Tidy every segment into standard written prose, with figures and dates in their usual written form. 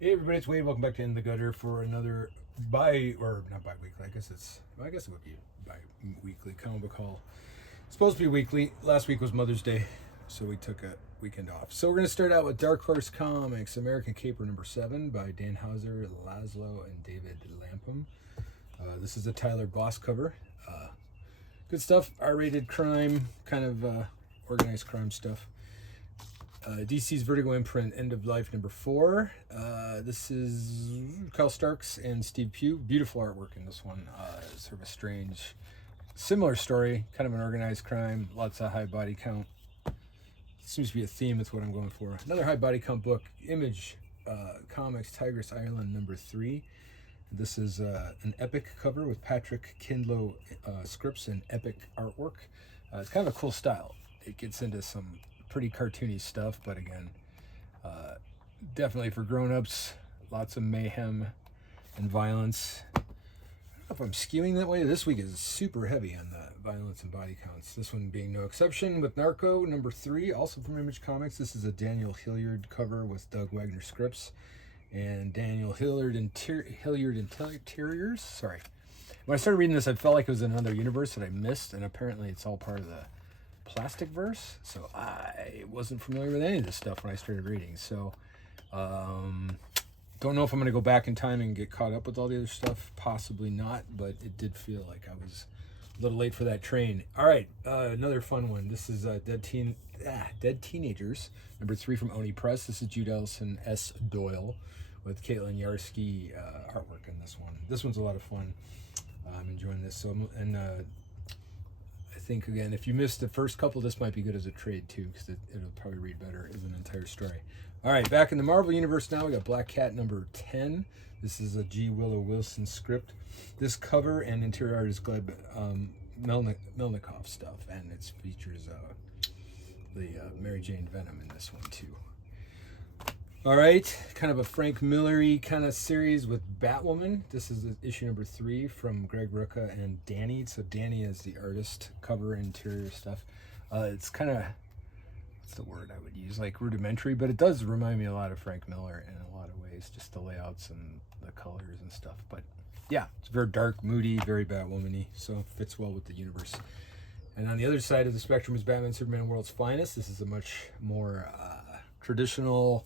Hey everybody, it's Wade. Welcome back to In the Gutter for another not bi-weekly. I guess it would be bi-weekly comic book haul. It's supposed to be weekly. Last week was Mother's Day, so we took a weekend off. So we're going to start out with Dark Horse Comics, American Caper number 7 by Dan Hauser, Laszlo, and David Lapham. This is a Tyler Boss cover. Good stuff. R-rated crime, kind of organized crime stuff. DC's Vertigo imprint, End of Life number 4. This is Kyle Starks and Steve Pugh. Beautiful artwork in this one. Sort of a strange, similar story, kind of an organized crime, lots of high body count. Seems to be a theme with what I'm going for. Another high body count book, Image Comics, Tigress Ireland number 3. This is an epic cover with Patrick Kindlow scripts and epic artwork. It's kind of a cool style. It gets into some pretty cartoony stuff, but again, definitely for grown-ups. Lots of mayhem and violence. I don't know if I'm skewing that way. This week is super heavy on the violence and body counts. This one being no exception with Narco number 3, also from Image Comics. This is a Daniel Hilliard cover with Doug Wagner scripts and Daniel Hilliard Interiors. Sorry. When I started reading this, I felt like it was another universe that I missed, and apparently it's all part of the Plastic Verse, so I wasn't familiar with any of this stuff when I started reading. So don't know if I'm going to go back in time and get caught up with all the other stuff. Possibly not, but it did feel like I was a little late for that train. All right, another fun one. This is Dead Teenagers number 3 from Oni Press. This is Jude Ellison S. Doyle with Caitlin Yarsky artwork in this one. This one's a lot of fun. I'm enjoying this. So I think, again, if you missed the first couple, this might be good as a trade too, because it'll probably read better as an entire story. All right, back in the Marvel Universe now. We got Black Cat number 10. This is a G. Willow Wilson script. This cover and interior art is Gleb Melnikov stuff, and it features the Mary Jane Venom in this one too. All right, kind of a Frank Miller-y kind of series with Batwoman. This is issue number 3 from Greg Rucka and Danny. So Danny is the artist, cover, interior stuff. It's kind of, what's the word I would use, like rudimentary, but it does remind me a lot of Frank Miller in a lot of ways, just the layouts and the colors and stuff. But yeah, it's very dark, moody, very Batwoman-y, so it fits well with the universe. And on the other side of the spectrum is Batman Superman World's Finest. This is a much more traditional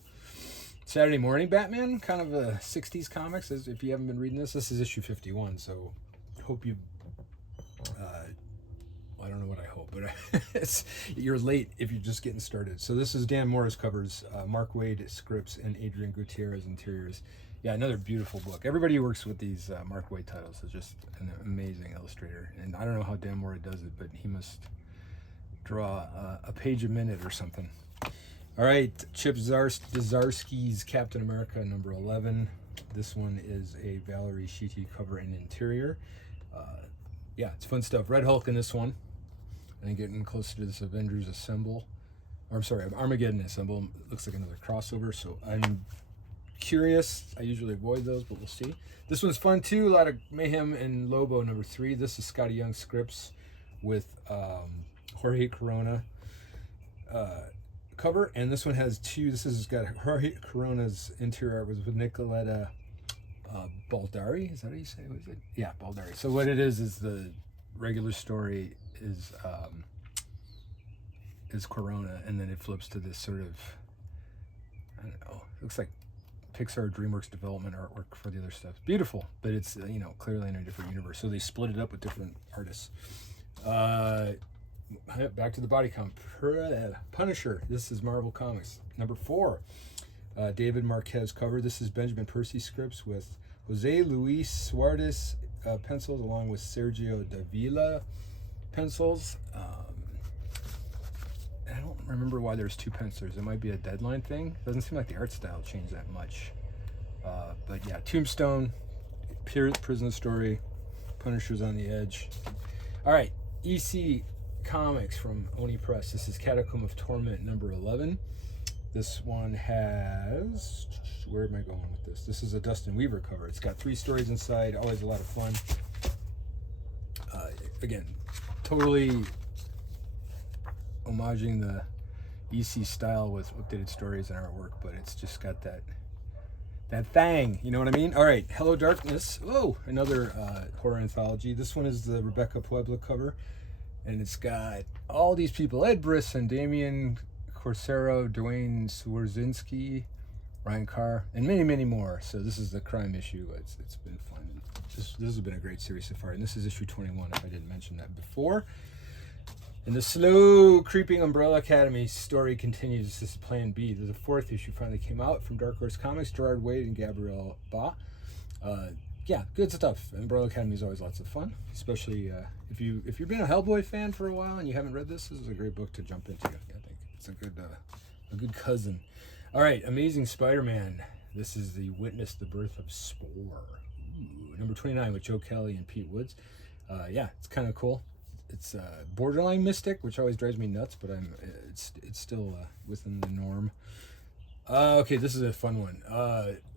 Saturday morning Batman, kind of a 60s comics. If you haven't been reading this is issue 51, so hope you I don't know what I hope, but you're late if you're just getting started. So this is Dan Morris covers, Mark Waid scripts, and Adrian Gutierrez interiors. Yeah, another beautiful book. Everybody who works with these Mark Waid titles is just an amazing illustrator, and I don't know how Dan Morris does it, but he must draw a page a minute or something. All right, Chip Zdarsky's Captain America number 11. This one is a Valerie Sheety cover and interior. Yeah, it's fun stuff. Red Hulk in this one. I think getting closer to this Avengers Assemble. Or I'm sorry, Armageddon Assemble. It looks like another crossover, so I'm curious. I usually avoid those, but we'll see. This one's fun too. A lot of mayhem and Lobo number 3. This is Scotty Young scripts with Jorge Corona cover, and this one has 2. This has got Jorge Corona's interior art with Nicoletta Baldari. Is that how you say it? Was it? Yeah, Baldari. So what it is the regular story is Corona, and then it flips to this sort of, I don't know, looks like Pixar DreamWorks development artwork for the other stuff. Beautiful, but it's clearly in a different universe. So they split it up with different artists. Back to the body count. Punisher. This is Marvel Comics number 4. David Marquez cover. This is Benjamin Percy scripts with Jose Luis Suarez pencils, along with Sergio Davila pencils. I don't remember why there's 2 pencilers. It might be a deadline thing. Doesn't seem like the art style changed that much. But yeah, Tombstone, Prison Story, Punisher's on the Edge. All right, EC Comics from Oni Press. This is Catacomb of Torment number 11. This one has, where am I going with this? This is a Dustin Weaver cover. It's got 3 stories inside, always a lot of fun. Again, totally homaging the EC style with updated stories and artwork, but it's just got that that thing. You know what I mean? All right, Hello Darkness. Oh, another horror anthology. This one is the Rebecca Puebla cover, and it's got all these people: Ed Brisson, Damian Corsero, Dwayne Swarzinski, Ryan Carr, and many, many more. So this is the crime issue. It's been fun. This has been a great series so far, and this is issue 21. If I didn't mention that before. And the slow creeping Umbrella Academy story continues. This is Plan B. There's a 4th issue finally came out from Dark Horse Comics, Gerard Way and Gabrielle Ba. Yeah, good stuff. Umbrella Academy is always lots of fun, especially if you've been a Hellboy fan for a while and you haven't read this. This is a great book to jump into. I think it's a good cousin. All right, Amazing Spider-Man. This is the Witness the Birth of Spore. Ooh, number 29 with Joe Kelly and Pete Woods. Yeah, it's kind of cool. It's borderline mystic, which always drives me nuts, but it's still within the norm. Okay, this is a fun one.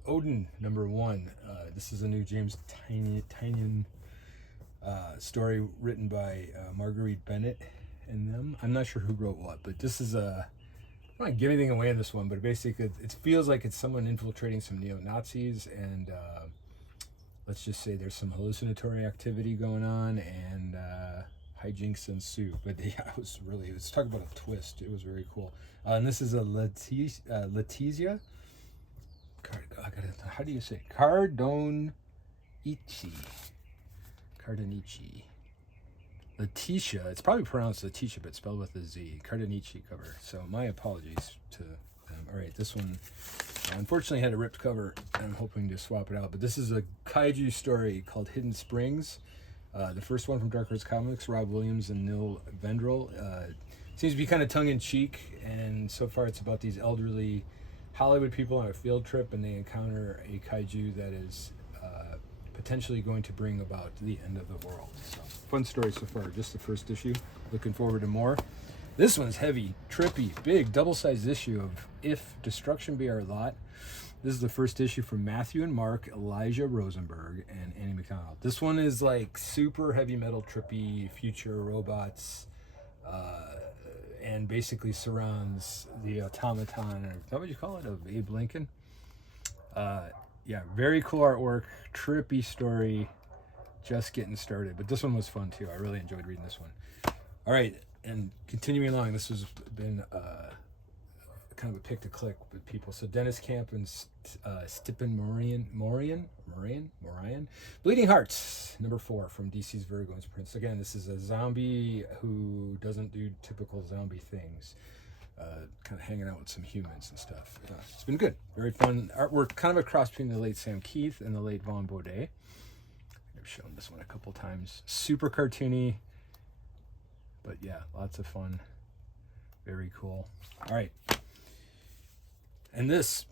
Odin, number 1. This is a new James Tynion story written by Marguerite Bennett and them. I'm not sure who wrote what, but this is I don't want to give anything away in this one, but basically it feels like it's someone infiltrating some neo-Nazis, and let's just say there's some hallucinatory activity going on, and hijinks ensue. But yeah, let's talk about a twist. It was very cool. And this is a Letizia. How do you say it? Cardonici. Letitia. It's probably pronounced Letitia, but spelled with a Z. Cardonici cover. So my apologies to them. All right, this one unfortunately had a ripped cover. I'm hoping to swap it out. But this is a kaiju story called Hidden Springs. The first one from Dark Horse Comics, Rob Williams and Neil Vendrell. Seems to be kind of tongue-in-cheek, and so far it's about these elderly Hollywood people on a field trip, and they encounter a kaiju that is potentially going to bring about the end of the world. So, fun story so far, just the first issue. Looking forward to more. This one's heavy, trippy, big, double-sized issue of If Destruction Be Our Lot. This is the first issue from Matthew and Mark, Elijah Rosenberg, and Annie McDonald. This one is like super heavy metal, trippy, future robots, and basically surrounds the automaton, or is that what you call it, of Abe Lincoln? Yeah, very cool artwork, trippy story, just getting started. But this one was fun too. I really enjoyed reading this one. All right, and continuing along, this has been kind of a pick to click with people. So Dennis Camp and Stipen Morian, Bleeding Hearts, number 4 from DC's Vertigo and Prince. Again, this is a zombie who doesn't do typical zombie things. Kind of hanging out with some humans and stuff. It's been good, very fun artwork. Kind of a cross between the late Sam Keith and the late Vaughn Baudet. I've shown this one a couple times. Super cartoony, but yeah, lots of fun. Very cool. All right. And this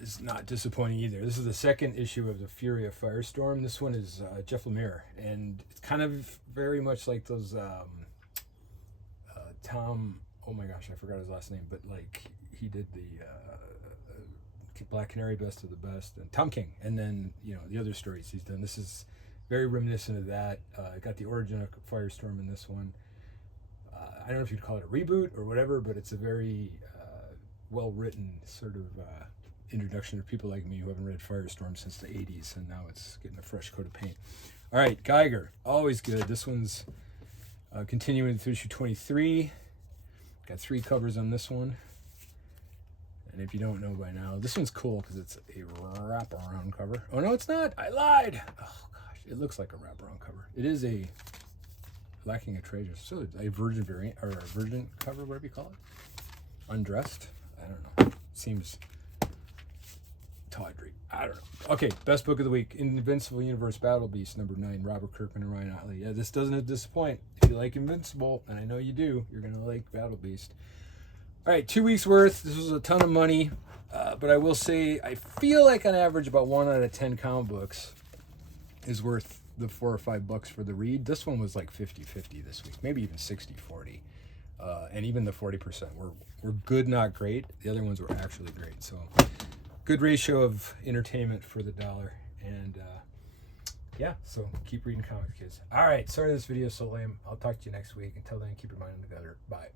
is not disappointing either. This is the second issue of the Fury of Firestorm. This one is Jeff Lemire, and it's kind of very much like those Tom. Oh my gosh, I forgot his last name, but like he did the Black Canary, Best of the Best, and Tom King, and then the other stories he's done. This is very reminiscent of that. Got the origin of Firestorm in this one. I don't know if you'd call it a reboot or whatever, but it's a very well-written sort of introduction to people like me who haven't read Firestorm since the 80s, and now it's getting a fresh coat of paint. All right, Geiger, always good. This one's continuing through issue 23. Got 3 covers on this one. And if you don't know by now, this one's cool because it's a wraparound cover. Oh, no, it's not. I lied. Oh, gosh. It looks like a wraparound cover. It is a lacking a treasure. So a virgin variant, or a virgin cover, whatever you call it. Undressed. I don't know. Seems tawdry. I don't know. Okay, best book of the week. Invincible Universe Battle Beast, number 9. Robert Kirkman and Ryan Ottley. Yeah, this doesn't disappoint. If you like Invincible, and I know you do, you're going to like Battle Beast. All right, 2 weeks worth. This was a ton of money. But I will say, I feel like on average about 1 out of 10 comic books is worth the $4 or $5 for the read. This one was like 50-50 this week, maybe even 60-40. And even the 40% were good, not great. The other ones were actually great. So good ratio of entertainment for the dollar. And yeah, so keep reading comics, kids. All right, sorry this video is so lame. I'll talk to you next week. Until then, keep your mind on the gutter. Bye.